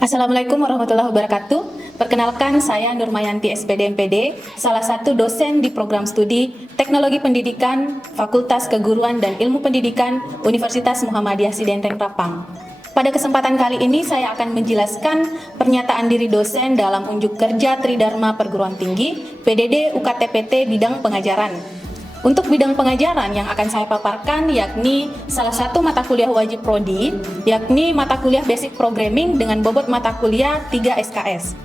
Assalamualaikum warahmatullahi wabarakatuh. Perkenalkan, saya Nurmayanti SPD MPD, salah satu dosen di program studi Teknologi Pendidikan, Fakultas Keguruan dan Ilmu Pendidikan, Universitas Muhammadiyah Sidenteng Rapang. Pada kesempatan kali ini saya akan menjelaskan pernyataan diri dosen dalam unjuk kerja Tridharma Perguruan Tinggi, PDD UKT-PT bidang pengajaran. Untuk bidang pengajaran yang akan saya paparkan yakni salah satu mata kuliah wajib prodi, yakni mata kuliah Basic Programming dengan bobot mata kuliah 3 SKS.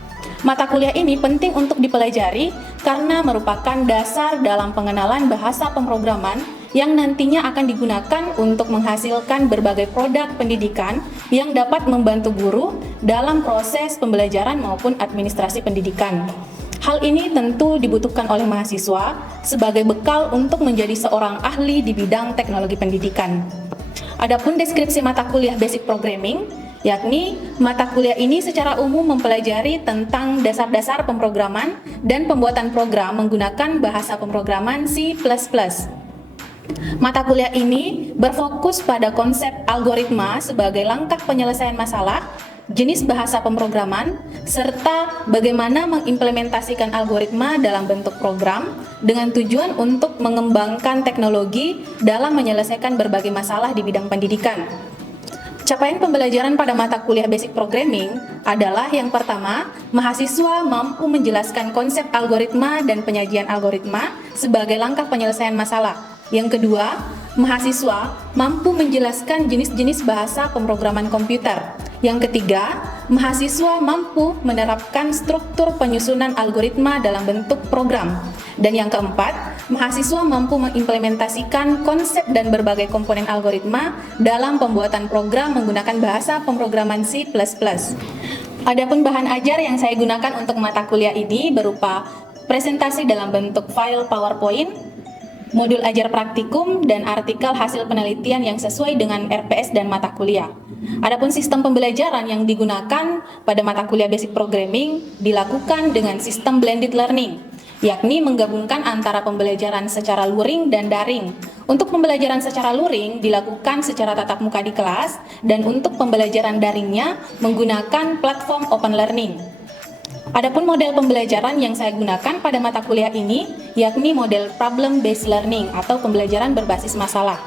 Mata kuliah ini penting untuk dipelajari karena merupakan dasar dalam pengenalan bahasa pemrograman yang nantinya akan digunakan untuk menghasilkan berbagai produk pendidikan yang dapat membantu guru dalam proses pembelajaran maupun administrasi pendidikan. Hal ini tentu dibutuhkan oleh mahasiswa sebagai bekal untuk menjadi seorang ahli di bidang teknologi pendidikan. Adapun deskripsi mata kuliah Basic Programming, yakni mata kuliah ini secara umum mempelajari tentang dasar-dasar pemrograman dan pembuatan program menggunakan bahasa pemrograman C++. Mata kuliah ini berfokus pada konsep algoritma sebagai langkah penyelesaian masalah, jenis bahasa pemrograman, serta bagaimana mengimplementasikan algoritma dalam bentuk program dengan tujuan untuk mengembangkan teknologi dalam menyelesaikan berbagai masalah di bidang pendidikan. Capaian pembelajaran pada mata kuliah Basic Programming adalah yang pertama, mahasiswa mampu menjelaskan konsep algoritma dan penyajian algoritma sebagai langkah penyelesaian masalah. Yang kedua, mahasiswa mampu menjelaskan jenis-jenis bahasa pemrograman komputer. Yang ketiga, mahasiswa mampu menerapkan struktur penyusunan algoritma dalam bentuk program. Dan yang keempat, mahasiswa mampu mengimplementasikan konsep dan berbagai komponen algoritma dalam pembuatan program menggunakan bahasa pemrograman C++. Adapun bahan ajar yang saya gunakan untuk mata kuliah ini berupa presentasi dalam bentuk file PowerPoint, modul ajar praktikum, dan artikel hasil penelitian yang sesuai dengan RPS dan mata kuliah. Adapun sistem pembelajaran yang digunakan pada mata kuliah Basic Programming dilakukan dengan sistem blended learning, yakni menggabungkan antara pembelajaran secara luring dan daring. Untuk pembelajaran secara luring dilakukan secara tatap muka di kelas, dan untuk pembelajaran daringnya menggunakan platform open learning. Adapun model pembelajaran yang saya gunakan pada mata kuliah ini yakni model problem based learning atau pembelajaran berbasis masalah.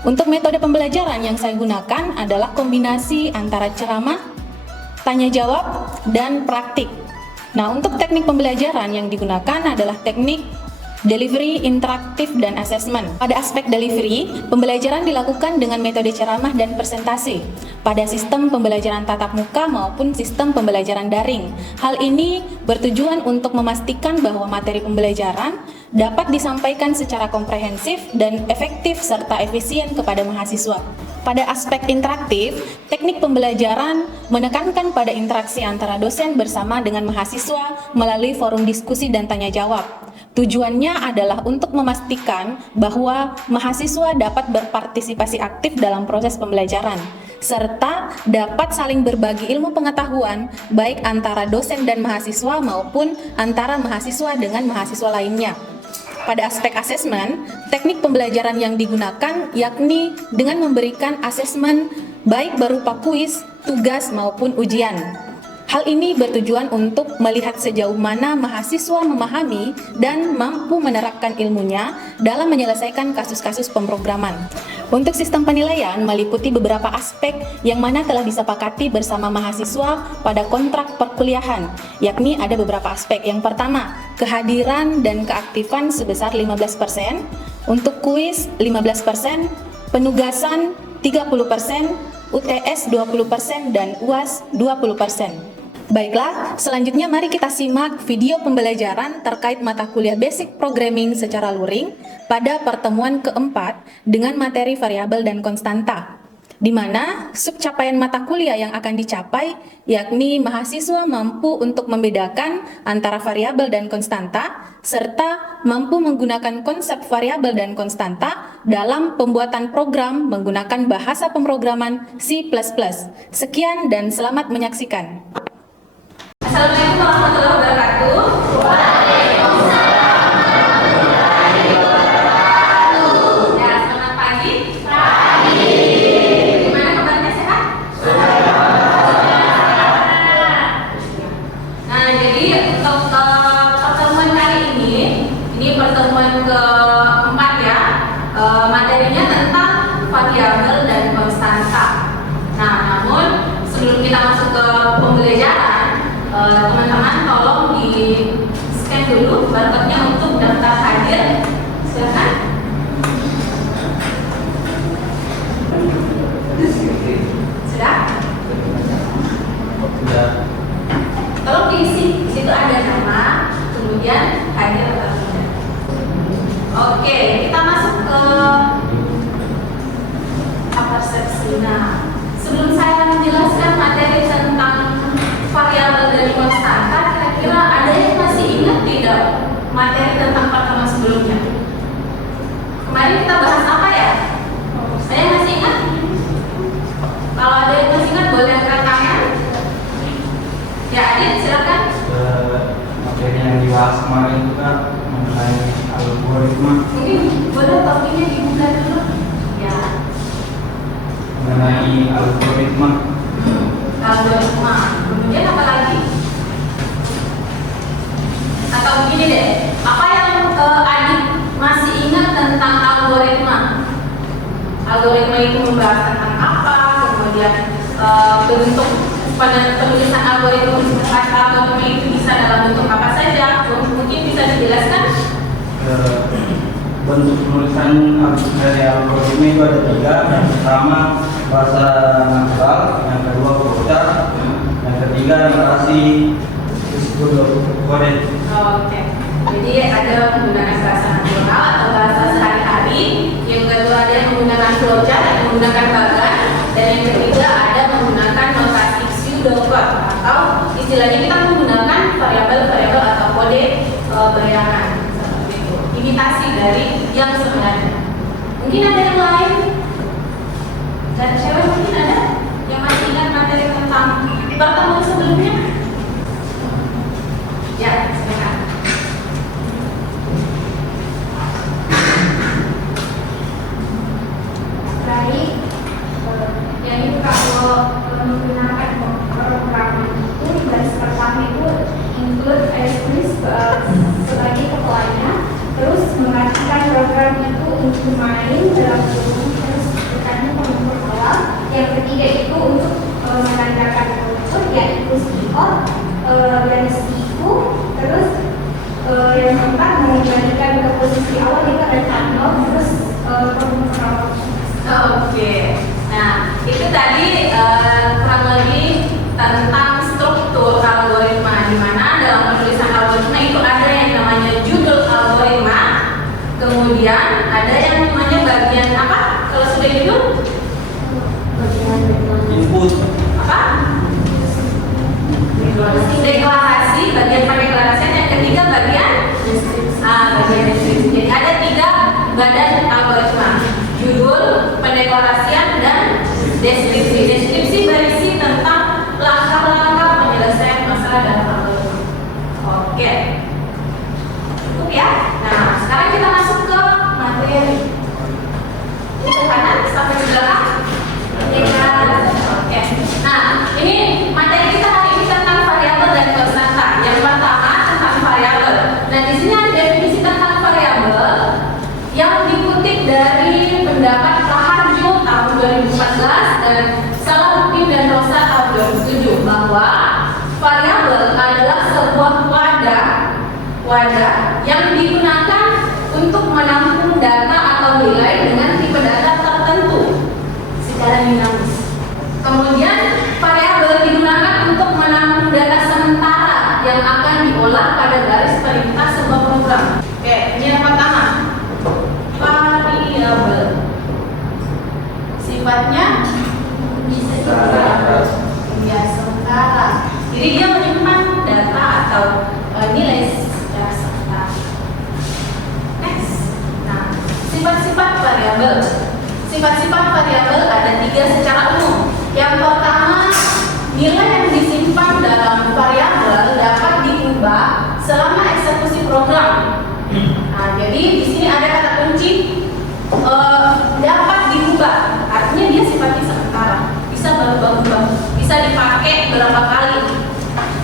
Untuk metode pembelajaran yang saya gunakan adalah kombinasi antara ceramah, tanya jawab, dan praktik. Nah, untuk teknik pembelajaran yang digunakan adalah teknik delivery, interaktif, dan assessment. Pada aspek delivery, pembelajaran dilakukan dengan metode ceramah dan presentasi pada sistem pembelajaran tatap muka maupun sistem pembelajaran daring. Hal ini bertujuan untuk memastikan bahwa materi pembelajaran dapat disampaikan secara komprehensif dan efektif serta efisien kepada mahasiswa. Pada aspek interaktif, teknik pembelajaran menekankan pada interaksi antara dosen bersama dengan mahasiswa melalui forum diskusi dan tanya jawab. Tujuannya adalah untuk memastikan bahwa mahasiswa dapat berpartisipasi aktif dalam proses pembelajaran, serta dapat saling berbagi ilmu pengetahuan baik antara dosen dan mahasiswa maupun antara mahasiswa dengan mahasiswa lainnya. Pada aspek asesmen, teknik pembelajaran yang digunakan yakni dengan memberikan asesmen baik berupa kuis, tugas, maupun ujian. Hal ini bertujuan untuk melihat sejauh mana mahasiswa memahami dan mampu menerapkan ilmunya dalam menyelesaikan kasus-kasus pemrograman. Untuk sistem penilaian meliputi beberapa aspek yang mana telah disepakati bersama mahasiswa pada kontrak perkuliahan, yakni ada beberapa aspek. Yang pertama, kehadiran dan keaktifan sebesar 15%, untuk kuis 15%, penugasan 30%, UTS 20%, dan UAS 20%. Baiklah, selanjutnya mari kita simak video pembelajaran terkait mata kuliah Basic Programming secara luring pada pertemuan keempat dengan materi variabel dan konstanta, di mana subcapaian mata kuliah yang akan dicapai yakni mahasiswa mampu untuk membedakan antara variabel dan konstanta, serta mampu menggunakan konsep variabel dan konstanta dalam pembuatan program menggunakan bahasa pemrograman C++. Sekian dan selamat menyaksikan. Assalamualaikum warahmatullahi wabarakatuh. Waalaikumsalam warahmatullahi wabarakatuh. Ya, selamat pagi. Pagi. Gimana kabarnya, sehat? Sehat. Nah, sebelum saya menjelaskan materi tentang variabel dari konstanta, kira-kira ada yang masih ingat tidak materi tentang pertemuan sebelumnya? Kemarin kita bahas apa ya? Ada yang masih ingat? Kalau ada yang masih ingat boleh angkat tangan. Ya, Adit, silakan. Materi yang dibahas kemarin itu kan mengenai algoritma. Mungkin boleh topiknya dibuka dulu. Ya. Mengenai algoritma. Algoritma. Kemudian apa lagi? Atau begini deh, apa yang Adit masih ingat tentang algoritma? Algoritma itu membahas tentang apa? Kemudian bentuk penulisan algoritma itu bisa dalam bentuk apa saja? Mungkin bisa dijelaskan? Bentuk penulisan dari algoritma itu ada 3. Yang pertama bahasa natural, yang kedua vektor, yang ketiga narasi kode. Oke. Jadi ada menggunakan bahasa natural atau bahasa sehari-hari, yang kedua ada yang menggunakan flowchart, yang menggunakan bagan, dan yang ketiga ada menggunakan notasi pseudocode atau istilahnya kita menggunakan variabel-variabel atau kode bayangan seperti itu, imitasi dari yang sebenarnya. Mungkin ada yang lain? Dan cewek mungkin ada yang masih ingat materi tentang pertemuan sebelumnya? Ya, silakan. Baik, jadi kalau menggunakan program itu baris pertama itu include Airbus sebagai kepalanya, terus mengartikan program itu untuk main dalam kurung, terus bukannya pengumpul awal. Yang ketiga itu untuk menandakan output yaitu keyboard dan siku, terus yang keempat mengembalikan ke posisi awal itu ada tanduk, terus pengumpul awal. Oke, nah itu tadi kurang lebih tentang struktur algoritma, di mana dalam penulisan algoritma itu ada yang namanya judul algoritma, kemudian ada yang namanya bagian apa? Kalau sudah judul? Input. Apa? Deklarasi, bagian pendeklarasian, yang ketiga bagian bagian deskripsi. Jadi ada 3 badan algoritma: judul, pendeklarasian, dan deskripsi. Deskripsi berisi tentang langkah-langkah penyelesaian masalah dalam algoritma. Oke, cukup ya. Nah, sekarang kita masuk ke materi. Ini ke kanan sampai ke belakang. Ya. Oke. Nah, ini materi kita hari ini tentang variabel dan konstanta. Yang pertama tentang variabel. Nah, di sini ada definisi tentang variabel yang dikutip dari pendapat Raharjo tahun 2014 dan Salahuddin dan Rosa tahun 2007, bahwa variabel adalah sebuah wadah yang digunakan untuk menampung data atau nilai dengan tipe data tertentu secara dinamis. Kemudian variabel digunakan untuk menampung data sementara yang akan diolah pada garis perintah sebuah program. Oke, ini yang pertama. Variabel sifatnya bisa sementara. Jadi dia menyimpan data atau nilai secara sementara. Next. Nah, sifat-sifat variabel. Sifat-sifat variabel ada 3 secara umum. Yang pertama, nilai yang disimpan dalam variabel dapat diubah selama eksekusi program. Nah, jadi di sini ada kata kunci dapat diubah. Artinya dia sifatnya sementara, bisa berubah-ubah, bisa dipakai berapa kali.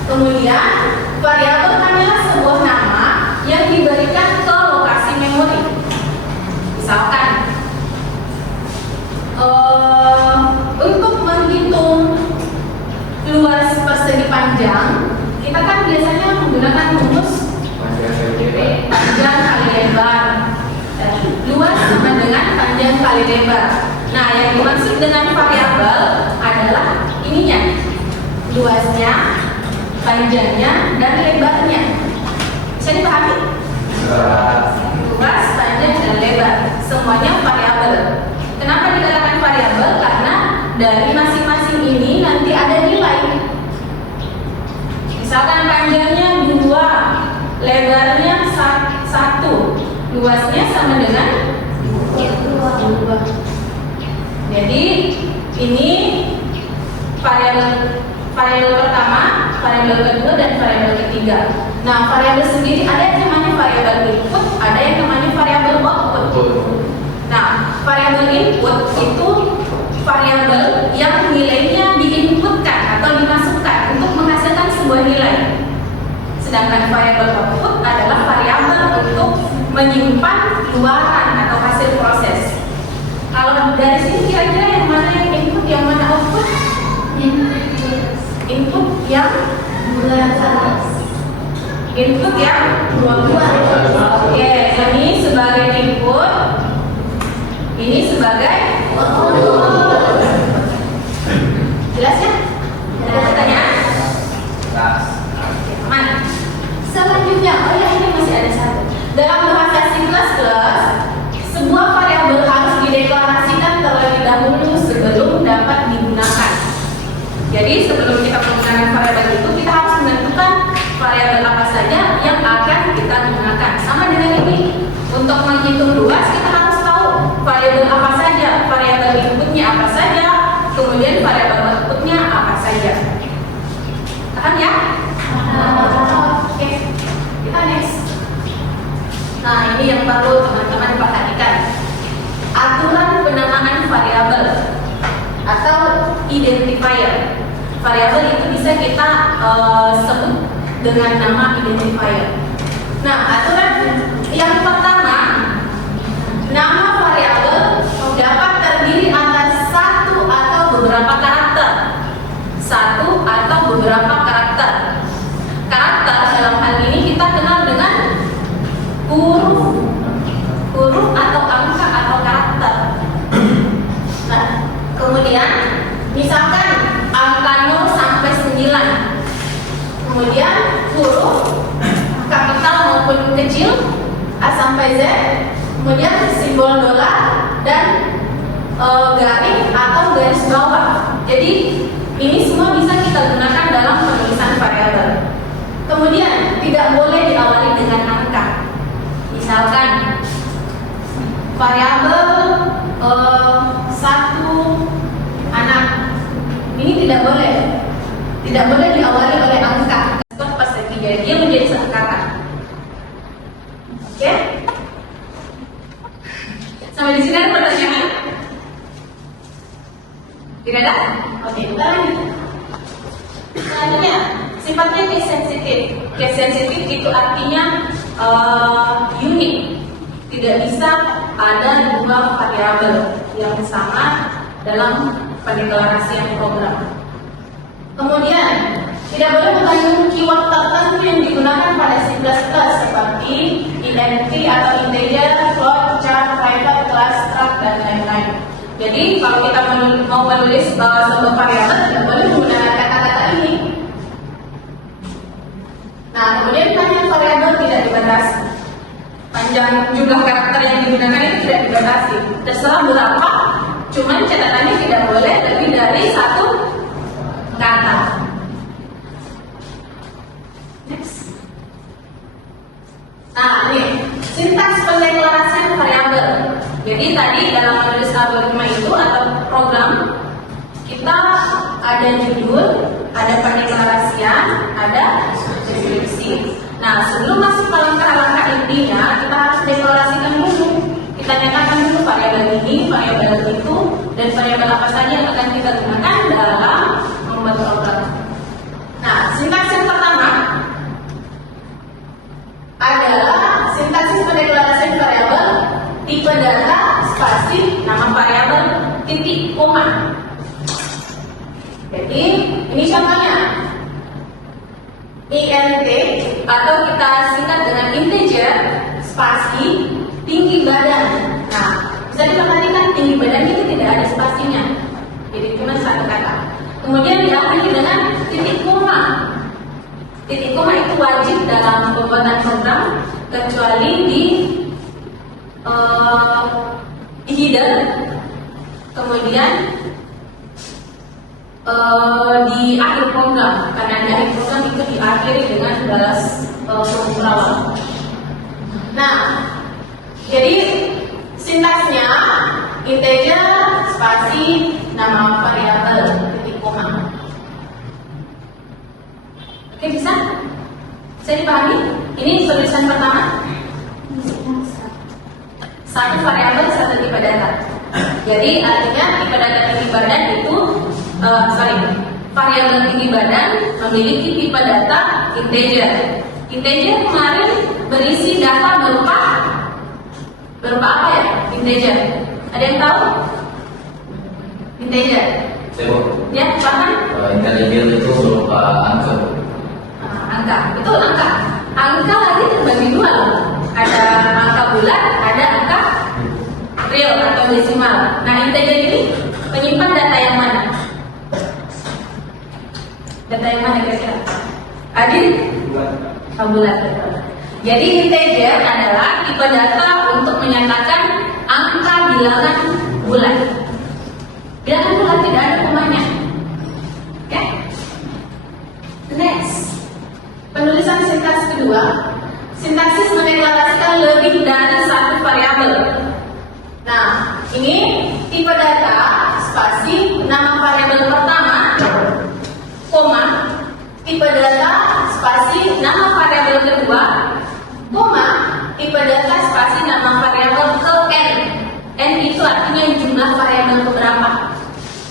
Kemudian variabel hanyalah sebuah nama yang diberikan ke lokasi memori. Misalkan untuk menghitung luas persegi panjang, kita kan biasanya menggunakan rumus panjang kali lebar. Luas sama dengan panjang kali lebar. Nah, yang dimaksud dengan variabel adalah ininya, luasnya, panjangnya, dan lebarnya. Bisa dipahami? Luas, panjang, dan lebar, semuanya variabel. Kenapa dikatakan variabel? Karena sama dengan 2. Jadi ini variabel pertama, variabel kedua, dan variabel ketiga. Nah, variabel sendiri ada yang namanya variabel input, ada yang namanya variabel output. Nah, variabel input itu variabel yang nilainya diinputkan atau dimasukkan untuk menghasilkan sebuah nilai. Sedangkan variabel output adalah variabel untuk menyimpan keluaran atau hasil proses. Kalau dari sini kira-kira yang mana yang input, yang mana output? Input yang 12. Input yang 12. Oke, ini sebagai input, ini sebagai output. Jelas ya? Ada pertanyaan? Aman. Selanjutnya, ini masih ada satu. Dalam bahasa C++, sebuah variabel harus dideklarasikan terlebih dahulu sebelum dapat digunakan. Jadi sebelum kita menggunakan variabel itu, kita harus menentukan variabel apa saja yang akan kita gunakan. Sama dengan ini, untuk menghitung luas kita harus tahu variabel apa saja, variabel inputnya apa saja, kemudian variabel outputnya apa saja. Paham ya? Oke, kita next. Nah, ini yang perlu teman-teman perhatikan. Aturan penamaan variabel atau identifier. Variabel itu bisa kita sebut dengan nama identifier. Nah, aturan yang pertama, nama variabel dapat terdiri atas satu atau beberapa karakter. Satu atau beberapa karakter. Karakter dalam hal ini kita kenal dengan huruf atau angka atau karakter. Nah, kemudian misalkan angka 0 sampai 9. Kemudian huruf kapital maupun kecil, A sampai Z, kemudian simbol dolar dan garis atau garis bawah. Jadi ini semua bisa kita gunakan dalam penulisan variabel. Kemudian tidak boleh diawali dengan angka. Misalkan variabel 1 anak, ini tidak boleh diawali oleh angka. Pas ketiga dia menjadi satu kata. Oke? Sampai di sini ada pertanyaan? Tidak ada? Oke, kita lanjut. Selanjutnya, sifatnya case sensitif. Case sensitif itu artinya unik. Tidak bisa ada dua variabel yang sama dalam pendeklarasian program. Kemudian, tidak boleh mengandung keyword tertentu yang digunakan pada C++ seperti int atau integer, float, char, private, class, struct, dan lain-lain. Jadi kalau kita mau menulis sebuah variabel tidak boleh menggunakan kata-kata ini. Nah, kemudian panjang variabel tidak dibatasi. Panjang jumlah karakter yang digunakan itu tidak dibatasi. Terserah berapa, cuman catatannya tidak boleh lebih dari satu kata. Next. Nah, ini sintaks pendeklarasian variabel. Jadi tadi dalam menulis algoritma itu atau program kita ada judul, ada pendeklarasian, ada deskripsi. Nah, sebelum masuk ke langkah-langkah intinya, kita harus deklarasikan dulu. Kita nyatakan dulu variabel ini, variabel itu, dan variabel apa saja yang akan kita gunakan dalam membuat program. Nah, sintaks yang pertama adalah sintaksis pendeklarasian variabel tipe data spasi nama variabel titik koma. Jadi ini contohnya int atau kita singkat dengan integer spasi tinggi badan. Nah, bisa diperhatikan tinggi badan itu tidak ada spasinya, jadi cuma satu kata. Kemudian diakhiri dengan titik koma. Titik koma itu wajib dalam pembuatan program kecuali di hidden, kemudian di akhir program, karena di akhir program itu diakhiri dengan balas pemrograman. Nah, Jadi sintaksnya integer, spasi, nama variabel, titik koma. Oke, bisa? Bisa dipahami? Ini tulisan pertama. Satu variabel, satu tipe data. Jadi artinya tipe data tinggi badan itu, variabel tinggi badan memiliki tipe data integer. Integer kemarin berisi data berupa apa ya? Integer. Ada yang tahu? Integer. Ya, bahkan Integer itu berupa angka. angka. Itu angka. Angka lagi terbagi dua loh. Ada angka bulat, ada angka real atau desimal. Nah, integer ini menyimpan data yang mana? Data yang mana kira-kira? Adil? Bulat. Jadi integer adalah tipe data untuk menyatakan angka bilangan bulat. Bilangan bulat tidak ada komanya. Oke? Next. Penulisan sintaks kedua. Sintaksis mendeklarasikan lebih dari satu variabel. Nah, ini tipe data, spasi, nama variabel pertama, koma, tipe data, spasi, nama variabel kedua, koma, tipe data, spasi, nama variabel ke n. N itu artinya jumlah variabel beberapa.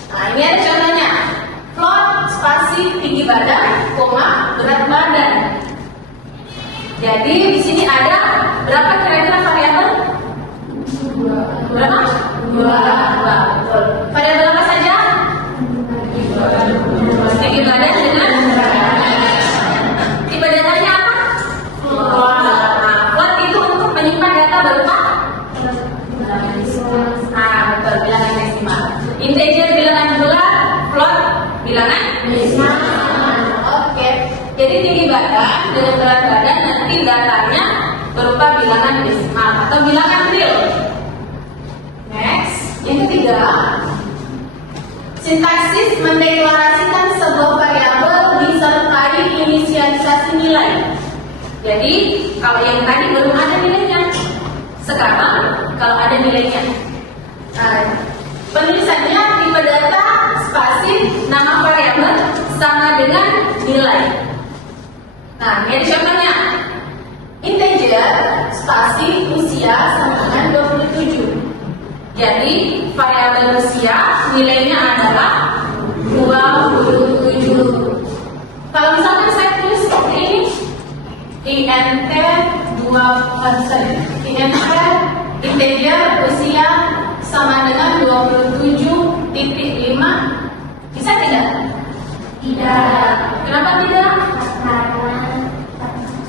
Nah, ini ada contohnya. Plot, spasi, tinggi badan, koma, berat badan. Jadi di sini ada berapa kira-kira variabel? Berapa? Dua. Betul. Variabel apa saja? Tinggi badan dengan tipe datanya apa? Plot itu untuk menyimpan data berupa betul, bilangan desimal. Integer bilangan bulat, plot bilangan desimal. Oke. Jadi tinggi badan dengan berat badan nanti datanya berupa bilangan desimal atau bilangan real. Next, yang ketiga, sintaksis mendeklarasikan sebuah variabel disertai inisialisasi nilai. Jadi kalau yang tadi belum ada nilainya, sekarang kalau ada nilainya. Penulisannya tipe data, spasi, nama variabel sama dengan nilai. Nah, ini contohnya. Integer, spasi, usia sama dengan 27. Jadi, variabel usia nilainya adalah 27. Kalau misalkan saya tulis seperti ini, INT integer usia sama dengan 27.5, bisa tidak? Tidak. Kenapa tidak?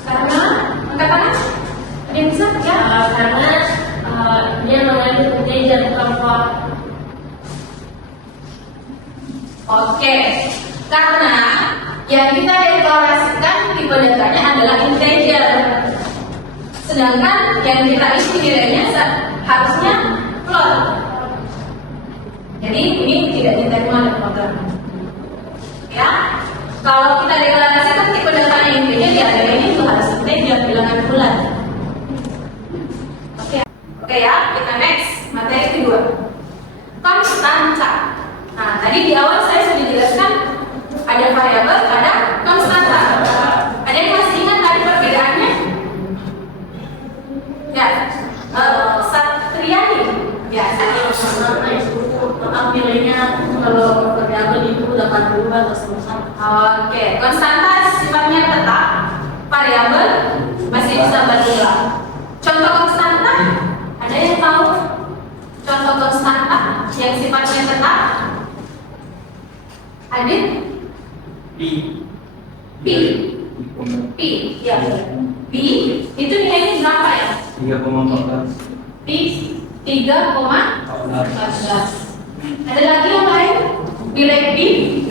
Karena angkat tangan? Ada yang bisa? Ya. Karena dia namanya integer bukan plot. Oke. Karena yang kita deklarasikan tipe datanya adalah integer. Sedangkan yang kita isi nilainya harusnya plot. Jadi ini tidak diterima oleh program. Ya. Kalau kita deklarasikan tipe datanya integer, ya nilainya itu harus integer, bilangan bulat. Oke ya, kita next materi kedua. Konstanta. Nah, tadi di awal saya sudah jelaskan ada variabel, ada konstanta. Ada yang masih ingat tadi perbedaannya? Ya, Satriani. Ya, Konstanta itu tetap nilainya kalau variabel itu dapat berubah atau sama. Oke, konstanta sifatnya tetap, variabel masih bisa berulang. Contoh konstanta, ada yang tahu? Contoh konstanta yang sifatnya tetap? Adit? Pi. Ya. Pi itu nilainya berapa ya? 3,14. Pi 3,14. Ada lagi yang lain? Nilai pi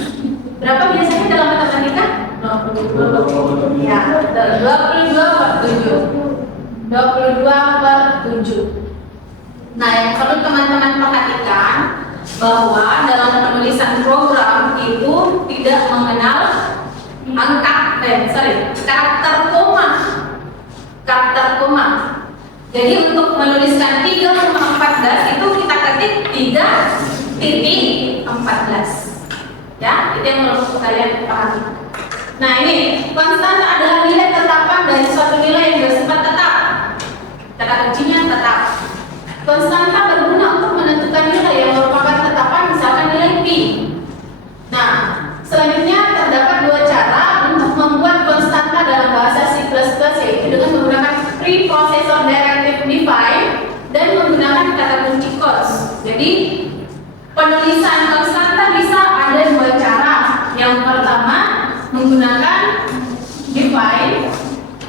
berapa biasanya dalam matematika? 22. Ya, 22/7. Nah, yang perlu teman-teman perhatikan bahwa dalam penulisan program itu tidak mengenal karakter koma. Jadi untuk menuliskan 3,14 itu kita ketik 3,14. Ya, itu yang perlu kalian pahami. Nah, ini konstanta adalah nilai tetapan dari suatu nilai yang bersifat tetap. Kata kuncinya tetap. Konstanta berguna untuk menentukan nilai yang merupakan tetapan, misalkan nilai pi. Nah, selanjutnya terdapat dua cara untuk membuat konstanta dalam bahasa C++, yaitu dengan menggunakan preprocessor directive define dan menggunakan kata kunci const. Jadi penulisan konstanta bisa ada dua cara. Yang pertama menggunakan define,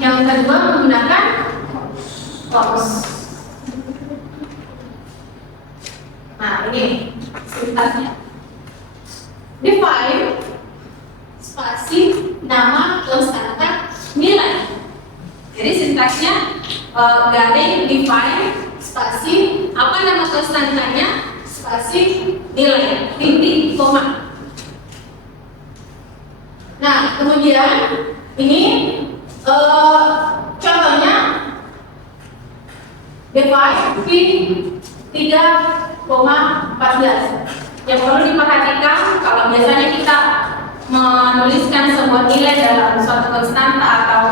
yang kedua menggunakan const. Nah, ini sintaksnya. Define spasi nama konstanta nilai. Jadi sintaksnya garing define spasi apa nama konstantanya spasi nilai titik koma. Nah, kemudian ini contohnya define p 3,14. Yang perlu diperhatikan kalau biasanya kita menuliskan sebuah nilai dalam suatu konstanta atau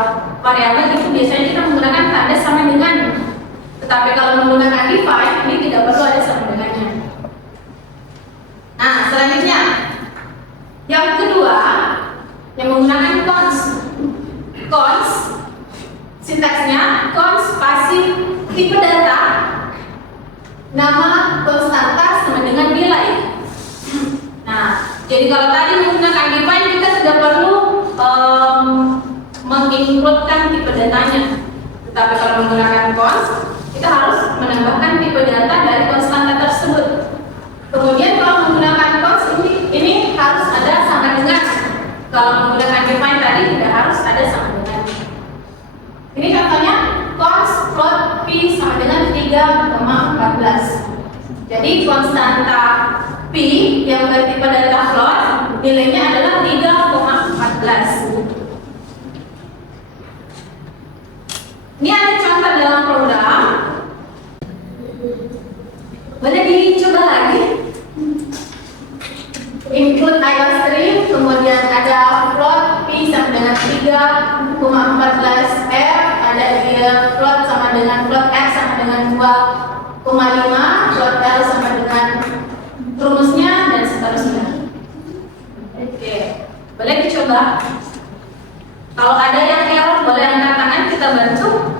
variabel itu biasanya kita menggunakan tanda sama dengan. Tetapi kalau menggunakan define ini tidak perlu ada sama dengannya. Nah, selanjutnya yang kedua yang menggunakan const. Const sintaksnya const spasi tipe data nama konstanta sama dengan nilai. Nah, jadi kalau tadi menggunakan define kita tidak perlu mengincludekan tipe datanya. Tetapi kalau menggunakan const, kita harus menambahkan tipe data dari konstanta tersebut. Kemudian kalau menggunakan const ini harus ada sama dengan. Kalau menggunakan define tadi tidak harus ada sama dengan. Ini contohnya const float p sama dengan 3,14. Jadi konstanta P yang bertipe data float nilainya adalah 3,14. Ini ada contoh dalam program. Boleh dicoba lagi. Include iostream, kemudian ada float P sama dengan 3,14 R, ada float sama dengan float R sama dengan 2,5, float R sama dengan rumusnya dan seterusnya. Oke, boleh dicoba. Kalau ada yang error boleh angkat tangan, kita bantu.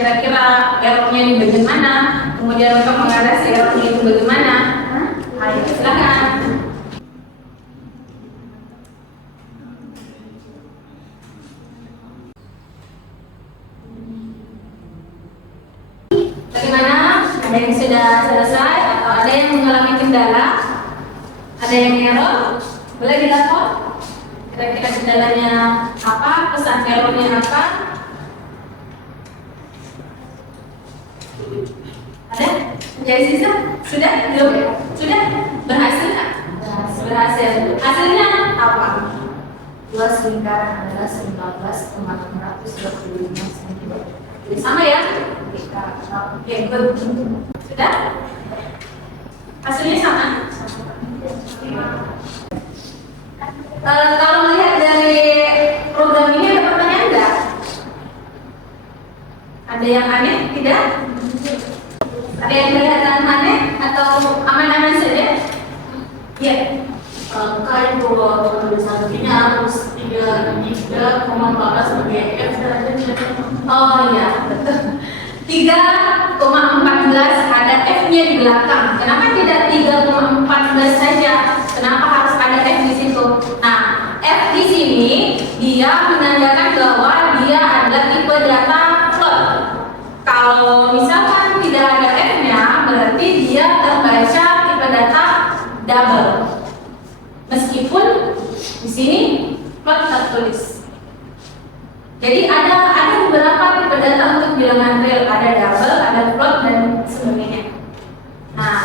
Kira-kira errornya di bagian mana? Kemudian untuk mengatasi errornya itu bagaimana? Ayo silakan. Bagaimana? Ada yang sudah selesai atau ada yang mengalami kendala? Ada yang error? Boleh dilapor? Kira-kira kendalanya apa? Pesan errornya apa? Ada? Jadi sisa? Sudah? Belum? Sudah? Berhasil nggak? Berhasil. Hasilnya apa? 2 lingkaran adalah 19,625 cm. Jadi sama ya? Oke, good. Sudah? Hasilnya sama? Kalau melihat dari program ini ada pertanyaan enggak? Ada yang aneh? Tidak? Ada yang kelihatan aneh atau aman-aman saja? Iya. kayak bahwa penulisan ini harus 3,14 sebagai F derajat. Oh iya, betul. 3,14 ada F-nya di belakang. Kenapa tidak 3,14 saja? Kenapa harus ada F di situ? Nah, F di sini dia menandakan bahwa dia adalah tipe data float. Kalau misalkan tidak ada F-nya, berarti dia terbaca tipe data double. Meskipun di sini float tertulis. Jadi ada beberapa tipe data untuk bilangan real, ada double, ada float dan sebagainya. Nah,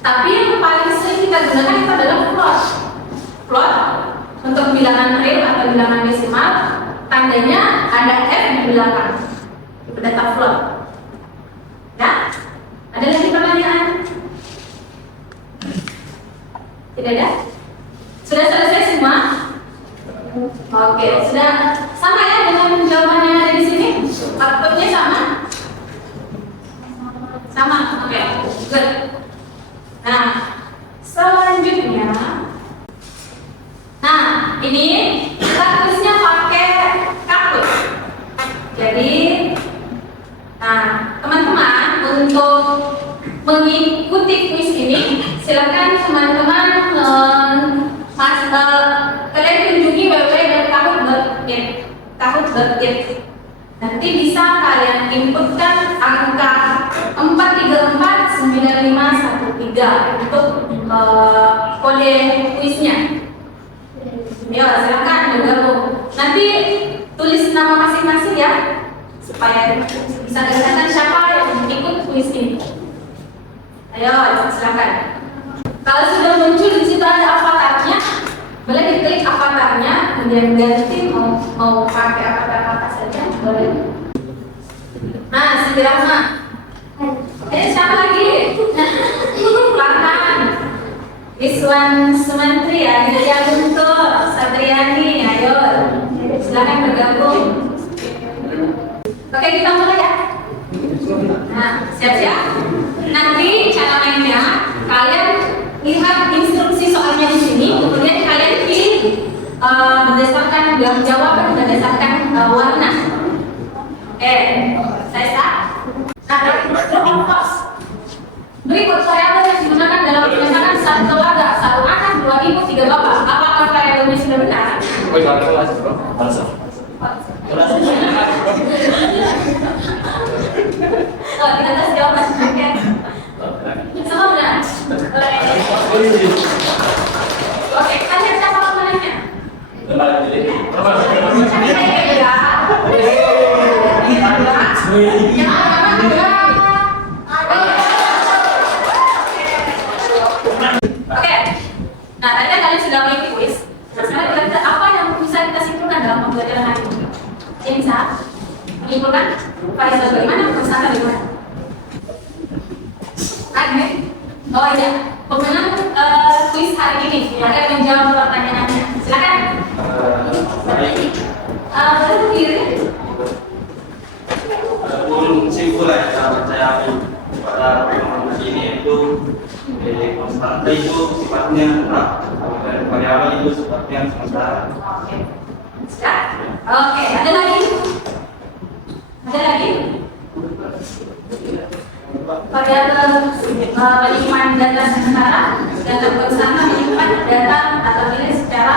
tapi yang paling sering kita gunakan itu adalah float. Float untuk bilangan real atau bilangan desimal tandanya ada F di belakang. Data flow. Ya? Ada lagi pertanyaan? Tidak ada? Sudah selesai semua? Oke, sudah sama ya dengan jawabannya yang ada di sini? Outputnya sama? Sama, oke, good. Nah, selanjutnya, nah ini kita tulisnya pakai Kahoot. Jadi, nah teman-teman untuk mengikuti kuis ini, silakan teman-teman kalian kunjungi www.kahoot.it. Nanti bisa kalian inputkan angka 4349513 untuk kode kuisnya. Ya, silakan bergabung. Nanti tulis nama masing-masing ya, supaya bisa kelihatan siapa yang ikut kuis ini. Ayo, silakan. Kalau sudah muncul di situ ada avatarnya, boleh diklik avatarnya, kemudian ganti mau pakai avatar apa saja, boleh. Nah, si Rama. Siapa lagi? Pelan-pelan. Iswan Sumantri ya, Dia Guntur, Satriani, ayo. Silakan bergabung. Oke, kita mulai ya. Nah, siap-siap. Nanti cara mainnya, kalian lihat instruksi soalnya di sini, kemudian kalian pilih berdasarkan jawaban berdasarkan warna. Oke, saya start. Nah, true or false? Berikut variabel yang digunakan dalam penyelesaian satu keluarga, satu anak, 2 ibu, 3 bapak. Apakah variabel ini sudah benar? Oh, kita tes jawaban. Oke. Semua benar? Oke, kalian siapa pemenangnya? Oke. Nah, tadi kan kalian sudah mengikuti kuis. Nah, sekarang kira-kira apa yang bisa kita simpulkan dalam pembelajaran hari ini? Yang bisa menyimpulkan variabel bagaimana, perusahaan bagaimana? Ada? Oh iya, pemenang kuis hari ini akan menjawab pertanyaannya. Silakan. Berdiri. Kesimpulan yang saya ambil pada pertemuan ini itu konstanta itu sifatnya tetap, dan variabel itu sifatnya sementara. Oke. Sudah? Oke, ada lagi? Ada lagi? Variabel penyimpan data sementara, data konstanta menyimpan data atau nilai secara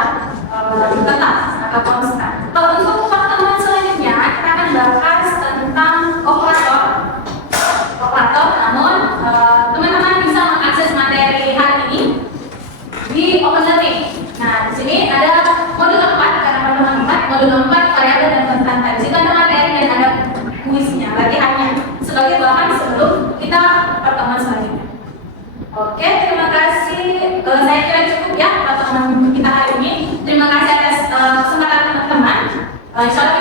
tetap atau konstan. Untuk pertemuan selanjutnya kita akan bahas tentang operator. Namun teman-teman bisa mengakses materi hari ini di Open Learning. Nah, di sini ada modul 4 karena pertemuan 4, modul 4 variabel dan konstanta. Di situ ada materi dan ada kuisnya, latihannya sebagai bahan sebelum kita pertemuan selanjutnya. Oke, terima kasih. Saya kira cukup ya pertemuan kita hari ini. Terima kasih atas kesempatan teman-teman. Insya Allah